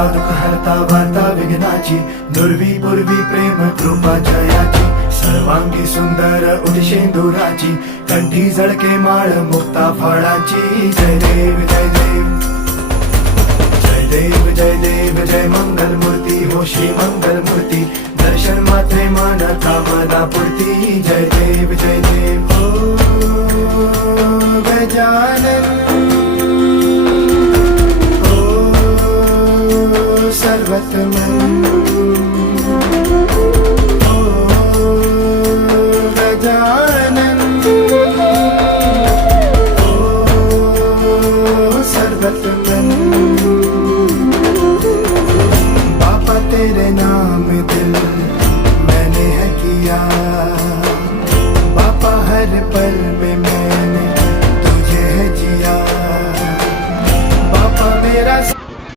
हरता दुःख हरता वार्ता विघ्नाची, दुर्वी पूर्वी प्रेम कृपा जयाची, सर्वांगी सुंदर उदिशेंदुराची, कंठी झळके माळ मुक्ता फळाची. जय देव जय देव जय देव जय देव जय मंगल मूर्ती हो श्री मंगल मूर्ती, दर्शन मात्रे मन कामना पूर्ती. जय देव जय देव हो गजानन हो सर्वतमन.